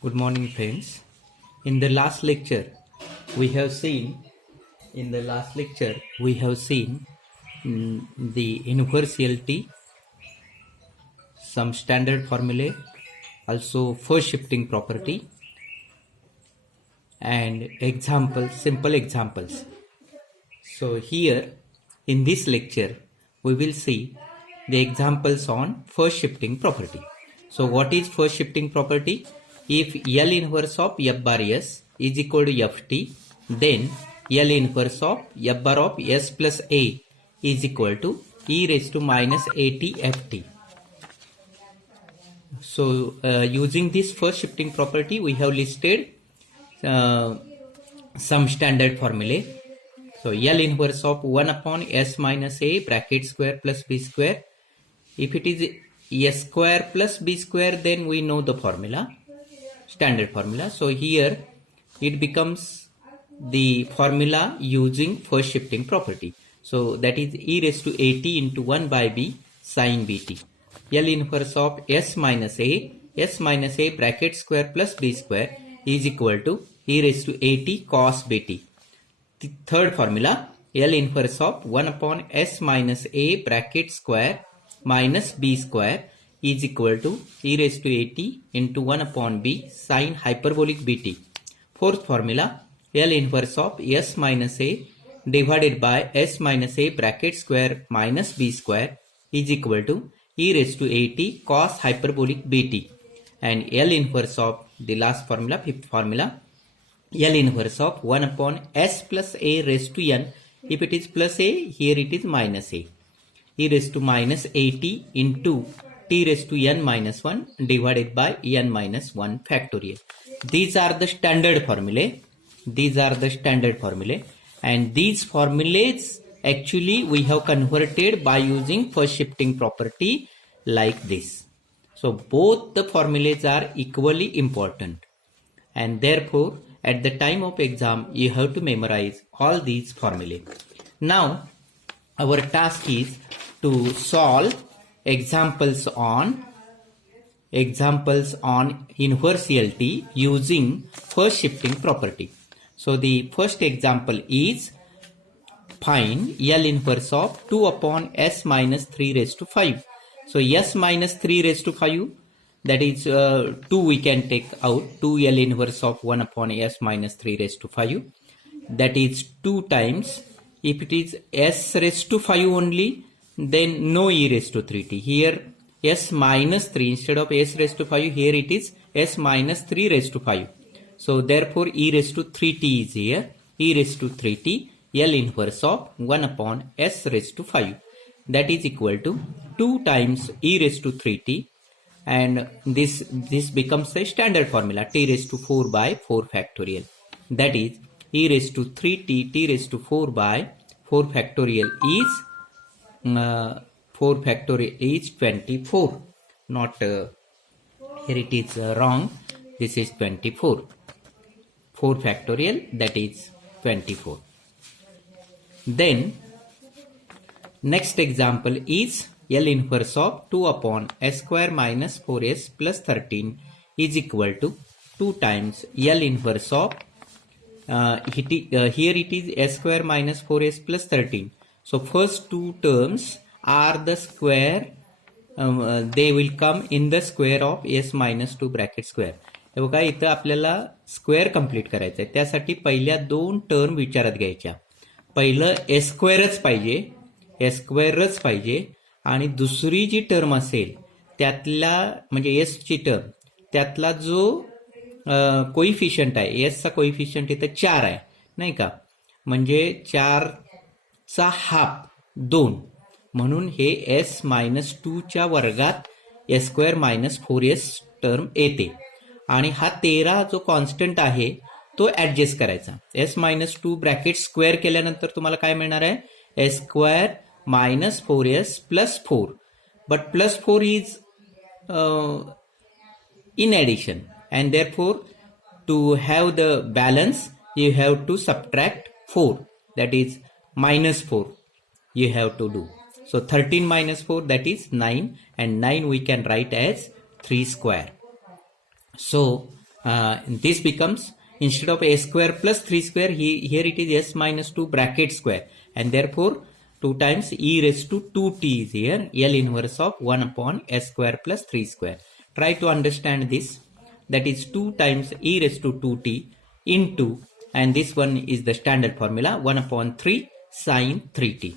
Good morning, friends. In the last lecture, we have seen the universality, some standard formulae, also first shifting property, and simple examples. So here in this lecture, we will see the examples on first shifting property. So what is first shifting property? If L inverse of F bar S is equal to Ft, then L inverse of F bar of S plus A is equal to e raised to minus at Ft. So using this first shifting property, we have listed some standard formulae. So L inverse of 1 upon S minus A bracket square plus B square. If it is S square plus B square, then we know the formula, standard formula. So here it becomes the formula using first shifting property. So that is e raised to at into 1 by B sin Bt. L inverse of S minus A bracket square plus B square is equal to e raised to at cos Bt. The third formula, L inverse of 1 upon S minus A bracket square minus B square is equal to e raised to at into 1 upon B sin hyperbolic Bt. Fourth formula, L inverse of S minus A divided by S minus A bracket square minus B square is equal to e raised to at cos hyperbolic Bt. And L inverse of the last formula, fifth formula, L inverse of 1 upon S plus A raised to N. If it is plus A, here it is minus A. E raised to minus at into T raised to N minus 1 divided by N minus 1 factorial. These are the standard formulae. And these formulas actually we have converted by using first shifting property like this. So both the formulas are equally important. And therefore, at the time of exam, you have to memorize all these formulae. Now, our task is to solve examples on universality using first shifting property. So the first example is find L inverse of 2 upon S minus 3 raised to 5. So S minus 3 raised to 5, that is 2 we can take out, 2 L inverse of 1 upon S minus 3 raised to 5. That is 2 times, if it is S raised to 5 only, then no e raised to 3t. Here S minus 3 instead of S raised to 5, here it is S minus 3 raised to 5. So therefore e raised to 3t is here, e raised to 3t, L inverse of 1 upon S raised to 5. That is equal to 2 times e raised to 3t. And this becomes a standard formula, t raised to 4 by 4 factorial. That is e raised to 3t, t raised to 4 by 4 factorial is 24. Not here it is wrong. This is 24. 4 factorial, that is 24. Then next example is L inverse of 2 upon S square minus 4S plus 13 is equal to 2 times L inverse of here it is S square minus 4S plus 13. So first two terms are the square, they will come in the square of S minus 2 bracket square. हे बघा इथं आपल्याला square complete करायचं आहे, त्यासाठी पहिल्या दोन term विचारात घ्यायच्या. पहिलं एस स्क्वेअरच पाहिजे आणि दुसरी जी टर्म असेल त्यातला म्हणजे एस ची टर्म त्यातला जो कोइफिशियंट आहे, एसचा कोइफिशियंट इथं 4 आहे नाही का, म्हणजे 4चा हाफ 2, म्हणून हे एस मायनस 2च्या वर्गात एस स्क्वेअर मायनस 4एस टर्म येते. आणि हा 13 जो कॉन्स्टंट आहे तो ऍडजस्ट करायचा. एस मायनस 2 ब्रॅकेट स्क्वेअर केल्यानंतर तुम्हाला काय मिळणार आहे, S square minus 4s plus 4, but plus 4 is in addition, and therefore to have the balance you have to subtract 4, that is minus 4 you have to do. So 13 minus 4, that is 9, and 9 we can write as 3 square. So this becomes instead of a square plus 3 square, here it is s minus 2 bracket square, and therefore 2 times e raised to 2t is here, L inverse of 1 upon s square plus 3 square. Try to understand this. That is 2 times e raised to 2t into, and this one is the standard formula, 1 upon 3 sine 3t.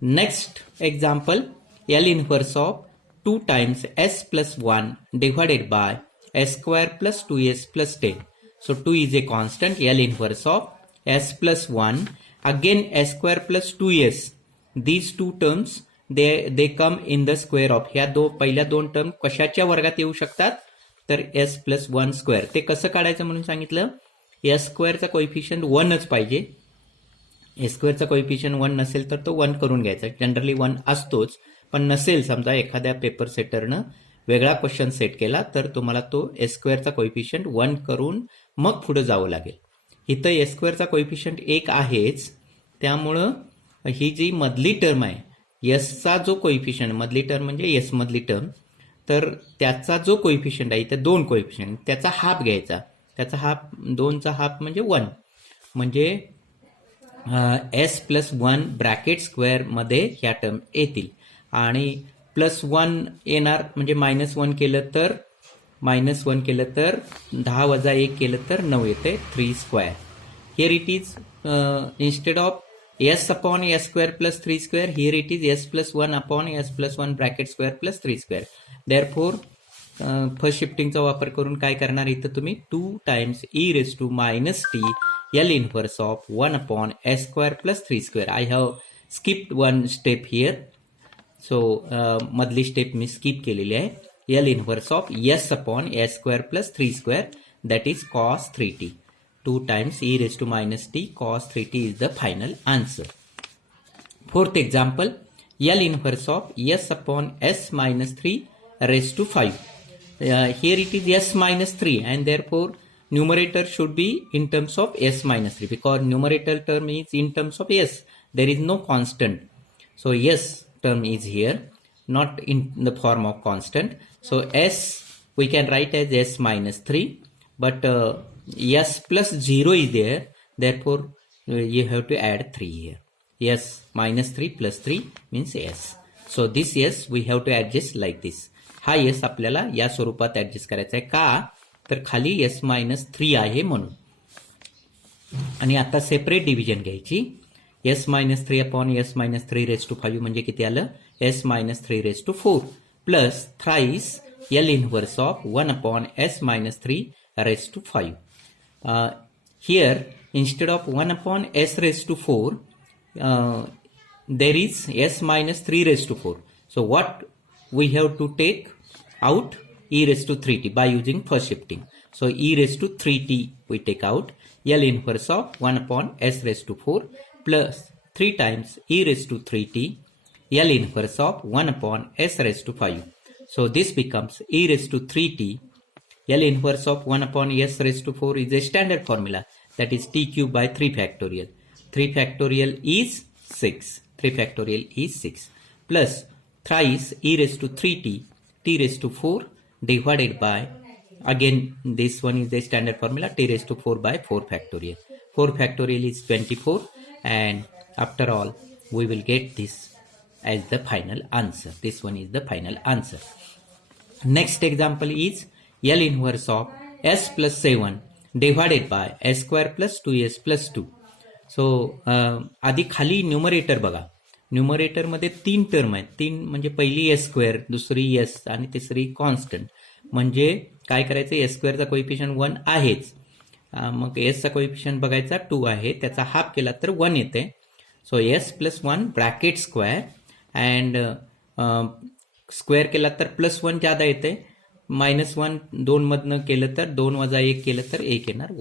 Next example, L inverse of 2 times s plus 1 divided by s square plus 2s plus 10. So 2 is a constant, L inverse of s plus 1, again s square plus 2s. These two terms, they come in the square of, ह्या पहिल्या दोन term कशाच्या वर्गात येऊ शकतात, तर s plus 1 square. ते कसं काढायचं म्हणून सांगितलं, s स्क्वेअरचा कोएफिशियंट 1च पाहिजे. s स्क्वेअरचा कोएफिशियंट 1 नसेल तर तो 1 करून घ्यायचा. जनरली 1 असतोच, पण नसेल समजा एखाद्या पेपर सेटरनं वेगळा क्वेश्चन सेट केला तर तुम्हाला तो एस स्क्वेअरचा कोएफिशियंट 1 करून मग पुढे जावं लागेल. इथं एस स्क्वेअरचा कोएफिशियंट 1 आहेच, त्यामुळं ही जी मधली टर्म आहे, यसचा जो कोएफिशियंट, मधली टर्म म्हणजे एस मधली टर्म, तर त्याचा जो कोएफिशियंट आहे, इथं 2 कोएफिशियंट, त्याचा हाफ घ्यायचा. त्याचा हाफ, 2चा हाफ म्हणजे 1, म्हणजे एस प्लस 1 ब्रॅकेट स्क्वेअरमध्ये ह्या टर्म येतील. आणि प्लस 1 येणार, म्हणजे -1 केलं तर, -1 केलं तर 10 वजा 1 केलं तर 9 येते, 3 square. Here it is instead of s upon s square plus 3 square, here it is s plus 1 upon s plus 1 bracket square plus 3 square. Therefore first शिफ्टिंगचा वापर करून काय करणार, इथं तुम्ही 2 times e raised to minus t L inverse of 1 upon s square plus 3 square. I have skipped one step here, so मधली step मी skip केलेली आहे. L inverse of s upon s square plus 3 square, that is cos 3t. 2 times e raised to minus t cos 3t is the final answer. Fourth example, L inverse of s upon s minus 3 raised to 5. Here it is s minus 3, and therefore numerator should be in terms of s minus 3, because numerator term is in terms of s. There is no constant. So s term is here, not in the form of constant. So s we can write as s minus 3, but s plus 0 is there, therefore you have to add 3 here. S minus 3 plus 3 means s. So this s we have to adjust like this. हा s आपल्याला या स्वरूपात adjust करायचा आहे. का तर खाली s minus 3 आहे म्हणून. आणि आता सेपरेट डिव्हिजन घ्यायची. s minus 3 upon s minus 3 raised to 5 म्हणजे किती आलं, s minus 3 raised to 4 plus thrice L inverse of 1 upon s minus 3 raised to 5. Here instead of 1 upon s raised to 4, there is s minus 3 raised to 4. So what we have to take out, e raised to 3t by using first shifting. So e raised to 3t we take out. L inverse of 1 upon s raised to 4 plus 3 times e raised to 3t L inverse of 1 upon s raised to 5. So this becomes e raised to 3t. L inverse of 1 upon s raised to 4 is a standard formula, that is t cube by 3 factorial. 3 factorial is 6. 3 factorial is 6 plus thrice e raised to 3t t raised to 4 divided by, again this one is the standard formula, t raised to 4 by 4 factorial. 4 factorial is 24, and after all we will get this as the final answer. This one is the final answer. Next example is L inverse of s plus 7 divided by s square plus 2s plus 2. So आधी खाली numerator बघा. Numerator मध्ये 3 term आहेत. 3 म्हणजे पहिली s square, दुसरी s आणि तिसरी कॉन्स्टंट. म्हणजे काय करायचं, s स्क्वेअरचा कोएफिशियंट 1 आहेच, मग s चा कोएफिशियंट बघायचा 2 आहे, त्याचा हाफ केला तर 1 येते. सो s plus 1 bracket square, and square केला तर प्लस 1 ज्यादा येते. -1 2 मधनं केलं तर 2 वजा 1 केलं तर 1 येणार,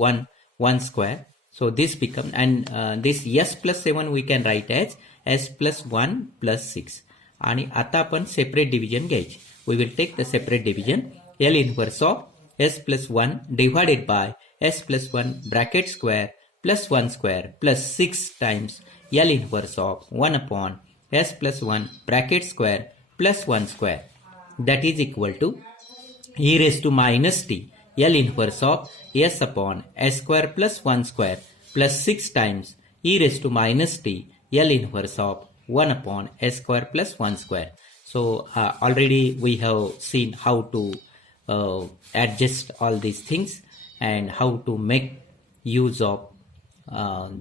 1 square. So this become, and this s plus 7 we can write as s plus 1 plus 6. आणि आता आपण सेपरेट डिव्हिजन घ्यायची. We will take the separate division. L inverse of s plus 1 divided by s plus 1 bracket square plus 1 square plus 6 times L inverse of 1 upon s plus 1 bracket square plus 1 square, that is equal to e raised to minus t L inverse of s upon s square plus 1 square plus 6 times e raised to minus t L inverse of 1 upon s square plus 1 square. So already we have seen how to adjust all these things and how to make use of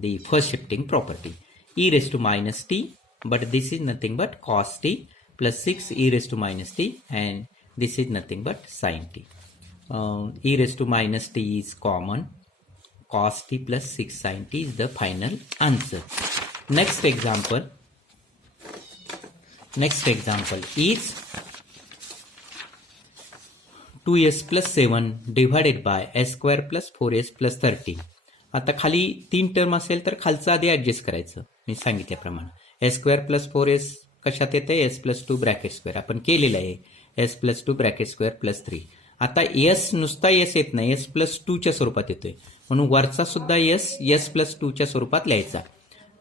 the first shifting property. E raised to minus t, but this is nothing but cos t plus 6 e raised to minus t, and this is nothing but sin t. E raised to minus t is common. Cos t plus 6 sin t is the final answer. Next example is 2s plus 7 divided by s square plus 4s plus 13. आता खाली 3 term असेल तर खालचं आधी adjust करायचं मी सांगितल्याप्रमाणे. S square plus 4s कशात येते एस प्लस 2 ब्रॅकेट स्क्वेअर आपण केलेलं आहे S plus 2 bracket square plus 3. आता एस नुसता एस येत नाही एस प्लस 2 च्या स्वरूपात येतोय म्हणून वरचा सुद्धा एस प्लस 2 च्या स्वरूपात लिहायचा.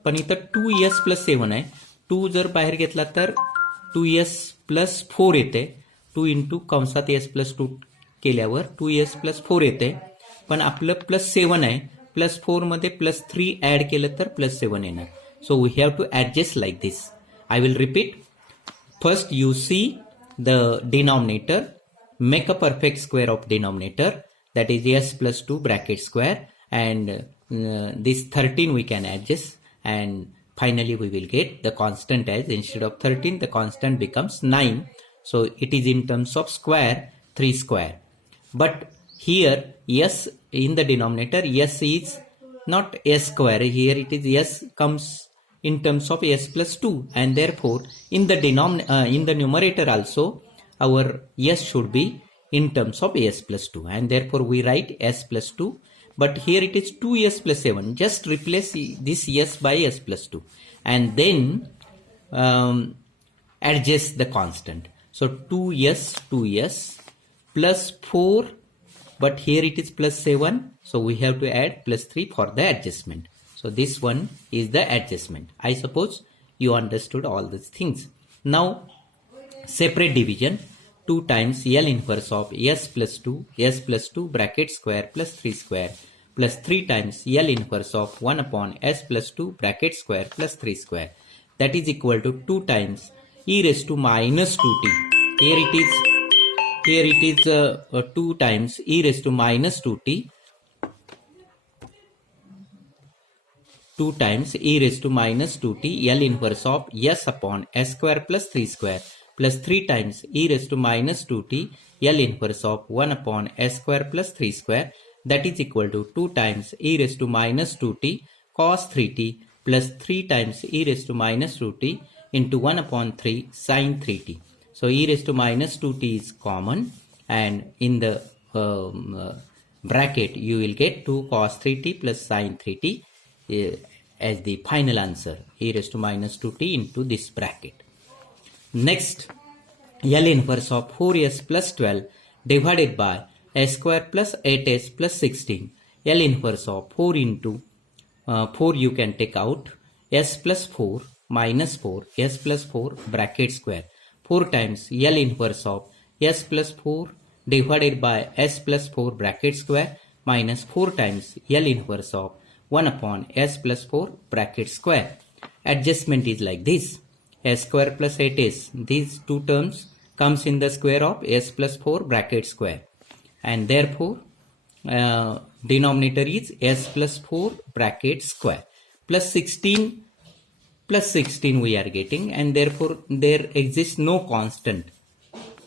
पण इथं 2s प्लस 7 आहे. 2 जर बाहेर घेतला तर 2s प्लस 4 येते. 2 इंटू कंसात एस प्लस 2 केल्यावर 2s प्लस 4 येते. पण आपलं प्लस 7 आहे. प्लस 4 मध्ये प्लस 3 ऍड केलं तर प्लस 7 येणार. So we have to adjust like this. I will repeat. First you see the denominator, make a perfect square of denominator, that is s plus 2 bracket square, and this 13 we can adjust, and finally we will get the constant as instead of 13 the constant becomes 9. So it is in terms of square 3 square. But here s in the denominator s is not s square, here it is s comes in terms of s plus 2, and therefore in the numerator also our s should be in terms of s plus 2, and therefore we write s plus 2. But here it is 2s plus 7. Just replace this s by s plus 2 and then adjust the constant. So 2s plus 4, but here it is plus 7, so we have to add plus 3 for the adjustment. So this one is the adjustment. I suppose you understood all these things. Now separate division. 2 times L inverse of s plus 2 bracket square plus 3 square plus 3 times L inverse of 1 upon s plus 2 bracket square plus 3 square, that is equal to 2 times e raised to minus 2t. Here it is 2 times e raised to minus 2t. 2 times e raised to minus 2t L inverse of s upon s square plus 3 square plus 3 times e raised to minus 2t L inverse of 1 upon s square plus 3 square, that is equal to 2 times e raised to minus 2t cos 3t plus 3 times e raised to minus 2t into 1 upon 3 sin 3t. So e raised to minus 2t is common, and in the bracket you will get 2 cos 3t plus sin 3t as the final answer. E raised to minus 2t into this bracket. Next, L inverse of 4s plus 12 divided by s square plus 8s plus 16. L inverse of 4 into 4 you can take out, s plus 4 minus 4 s plus 4 bracket square. 4 times L inverse of s plus 4 divided by s plus 4 bracket square minus 4 times L inverse of 1 upon s plus 4 bracket square. Adjustment is like this. S square plus 8s, these two terms comes in the square of s plus 4 bracket square, and therefore denominator is s plus 4 bracket square plus 16 we are getting, and therefore there exists no constant,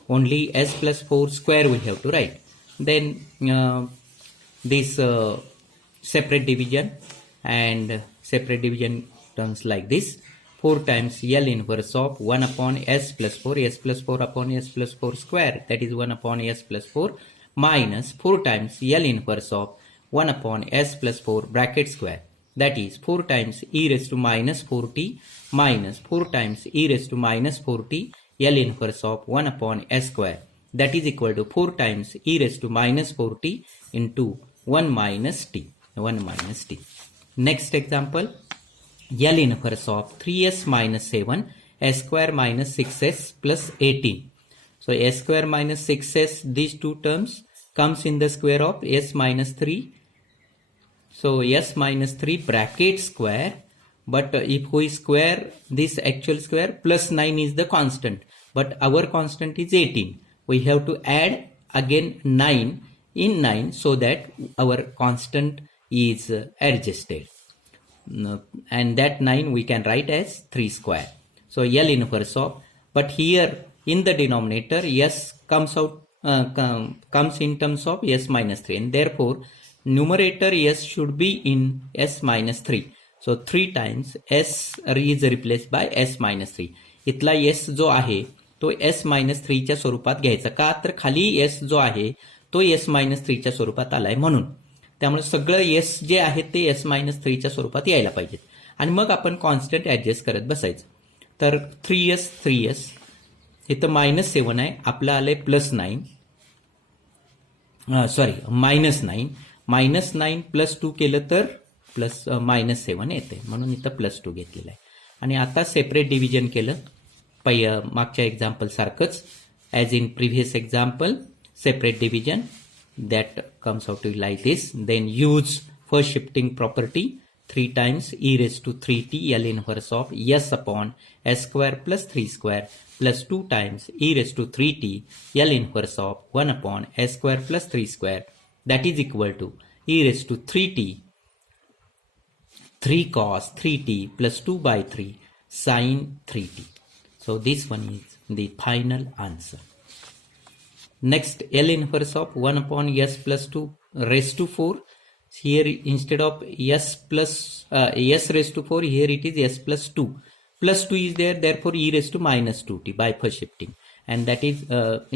only s plus 4 square we have to write. Then this separate division, and separate division turns like this. 4 times L inverse of 1 upon s plus 4 upon s plus 4 square, that is 1 upon s plus 4, minus 4 times L inverse of 1 upon s plus 4 bracket square, that is 4 times e raised to minus 4t minus 4 times e raised to minus 4t L inverse of 1 upon s square, that is equal to 4 times e raised to minus 4t into 1 minus t. Next example, L inverse of 3s minus 7 s square minus 6s plus 18. So s square minus 6s, these two terms comes in the square of s minus 3. So s minus 3 bracket square, but if we square this actual square, plus 9 is the constant, but our constant is 18. We have to add again 9 in 9 so that our constant is adjusted. And that 9 we can write as 3 square. So L inverse of, but here in the denominator s comes out comes in terms of s minus 3, and therefore numerator s should be in s minus 3. So 3 times s is replaced by s minus 3. इथला s जो आहे तो s minus 3 च्या स्वरूपात घ्यायचा, का तर खाली s जो आहे तो s minus 3 च्या स्वरूपात आलाय म्हणून. त्यामुळे सगळं s जे आहे ते s minus 3 च्या स्वरूपात यायला पाहिजेत, आणि मग आपण कॉन्स्टंट ऍडजस्ट करत बसायचं. तर 3s इथं -7 आहे, आपलं आलंय +9, सॉरी -9. -9 +2 केलं तर -7 येते, म्हणून इथं +2 घेतलेलं आहे. आणि आता सेपरेट डिव्हिजन केलं मागच्या एक्झाम्पल सारखंच, as in previous example. Separate division that comes out to like this. Then use first shifting property, 3 times e raised to 3t L inverse of s upon s square plus 3 square plus 2 times e raised to 3t L inverse of 1 upon s square plus 3 square, that is equal to e raised to 3t 3 cos 3t plus 2 by 3 sin 3t. So this one is the final answer. Next, L inverse of 1 upon s plus 2 raised to 4. Here instead of s raised to 4, here it is s plus 2. Plus 2 is there, therefore e raised to minus 2t by first shifting. And that is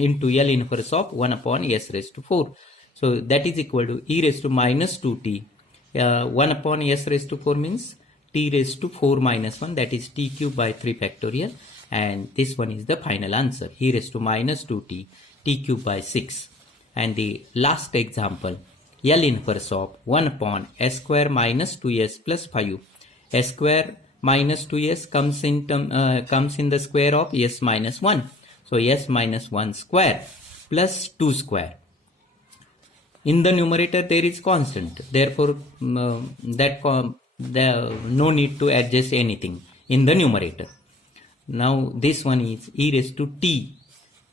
into L inverse of 1 upon s raised to 4. So that is equal to e raised to minus 2t. 1 upon s raised to 4 means t raised to 4 minus 1, that is t cube by 3 factorial. And this one is the final answer, e raised to minus 2t t cube by 6. And the last example, L inverse of 1 upon s square minus 2s plus 5. S square minus 2s comes in the square of s minus 1. So s minus 1 square plus 2 square. In the numerator there is constant, therefore no need to adjust anything in the numerator. Now this one is e raised to t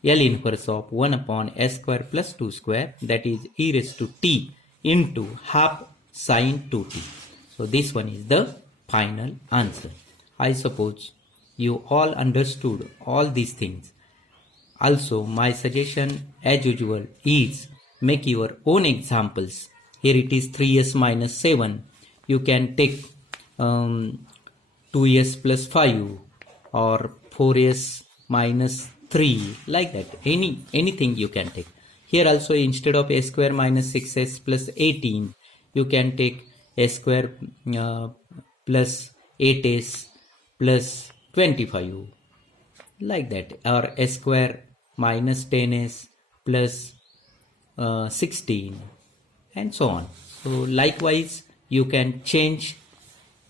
L inverse of 1 upon s square plus 2 square, that is e raised to t into half sin 2t. So this one is the final answer. I suppose you all understood all these things. Also, my suggestion as usual is make your own examples. Here it is 3s minus 7. You can take 2s plus 5 or 4s minus 3, like that. Anything you can take. Here also instead of s square minus 6s plus 18, you can take s square plus 8s plus 25, like that, or s square minus 10s plus 16, and so on. So likewise you can change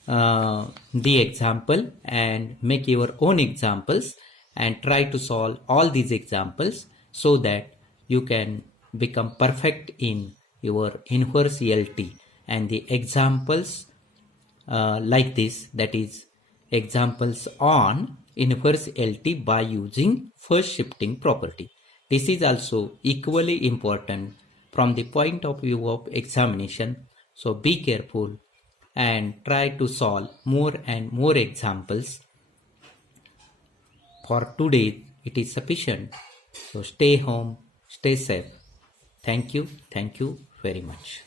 the example and make your own examples and try to solve all these examples so that you can become perfect in your inverse LT. And the examples like this, that is examples on inverse LT by using first shifting property. This is also equally important from the point of view of examination. So be careful and try to solve more and more examples. For today, it is sufficient. So stay home, stay safe. Thank you very much.